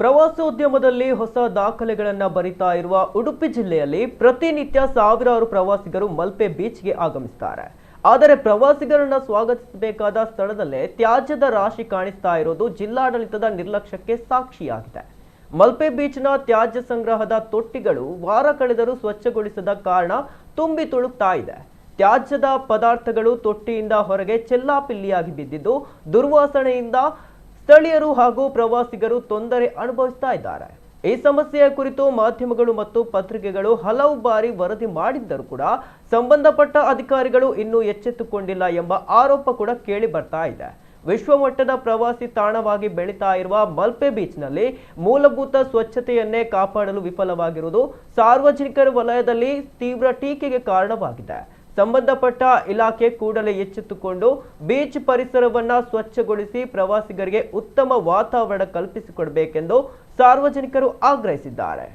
ಪ್ರವಾಸೋದ್ಯಮದಲ್ಲಿ ಹೊಸ ದಾಖಲೆಗಳನ್ನು ಬರಿತಾ ಇರುವ ಉಡುಪಿ ಜಿಲ್ಲೆಯಲ್ಲಿ ಪ್ರತಿನಿತ್ಯ ಸಾವಿರಾರು ಪ್ರವಾಸಿಗರು ಮಲ್ಪೆ ಬೀಚ್ಗೆ ಆಗಮಿಸುತ್ತಾರೆ. ಆದರೆ ಪ್ರವಾಸಿಗರನ್ನು ಸ್ವಾಗತಿಸಬೇಕಾದ ಸ್ಥಳದಲ್ಲೇ ತ್ಯಾಜ್ಯದ ರಾಶಿ ಕಾಣಿಸ್ತಾ ಇರೋದು ಜಿಲ್ಲಾಡಳಿತದ ನಿರ್ಲಕ್ಷ್ಯಕ್ಕೆ ಸಾಕ್ಷಿಯಾಗಿದೆ. ಮಲ್ಪೆ ಬೀಚ್ನ ತ್ಯಾಜ್ಯ ಸಂಗ್ರಹದ ತೊಟ್ಟಿಗಳು ವಾರ ಕಳೆದರೂ ಸ್ವಚ್ಛಗೊಳಿಸದ ಕಾರಣ ತುಂಬಿ ತುಳುಕ್ತಾ ಇದೆ. ತ್ಯಾಜ್ಯದ ಪದಾರ್ಥಗಳು ತೊಟ್ಟಿಯಿಂದ ಹೊರಗೆ ಚೆಲ್ಲಾಪಿಲ್ಲಿಯಾಗಿ ಬಿದ್ದಿದ್ದು ದುರ್ವಾಸನೆಯಿಂದ ಸ್ಥಳೀಯರು ಹಾಗೂ ಪ್ರವಾಸಿಗರು ತೊಂದರೆ ಅನುಭವಿಸ್ತಾ ಇದ್ದಾರೆ. ಈ ಸಮಸ್ಯೆಯ ಕುರಿತು ಮಾಧ್ಯಮಗಳು ಮತ್ತು ಪತ್ರಿಕೆಗಳು ಹಲವು ಬಾರಿ ವರದಿ ಮಾಡಿದ್ದರೂ ಕೂಡ ಸಂಬಂಧಪಟ್ಟ ಅಧಿಕಾರಿಗಳು ಇನ್ನೂ ಎಚ್ಚೆತ್ತುಕೊಂಡಿಲ್ಲ ಎಂಬ ಆರೋಪ ಕೂಡ ಕೇಳಿ ಬರ್ತಾ ಇದೆ. ವಿಶ್ವಮಟ್ಟದ ಪ್ರವಾಸಿ ತಾಣವಾಗಿ ಬೆಳೀತಾ ಇರುವ ಮಲ್ಪೆ ಬೀಚ್ನಲ್ಲಿ ಮೂಲಭೂತ ಸ್ವಚ್ಛತೆಯನ್ನೇ ಕಾಪಾಡಲು ವಿಫಲವಾಗಿರುವುದು ಸಾರ್ವಜನಿಕರ ವಲಯದಲ್ಲಿ ತೀವ್ರ ಟೀಕೆಗೆ ಕಾರಣವಾಗಿದೆ. ಸಂಬಂಧಪಟ್ಟ ಇಲಾಖೆ ಕೂಡಲೇ ಎಚ್ಚೆತ್ತುಕೊಂಡು ಬೀಚ್ ಪರಿಸರವನ್ನ ಸ್ವಚ್ಛಗೊಳಿಸಿ ಪ್ರವಾಸಿಗರಿಗೆ ಉತ್ತಮ ವಾತಾವರಣ ಕಲ್ಪಿಸಿಕೊಡಬೇಕೆಂದು ಸಾರ್ವಜನಿಕರು ಆಗ್ರಹಿಸಿದ್ದಾರೆ.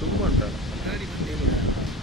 ತುಂಬ ಉಂಟಲ್ಲ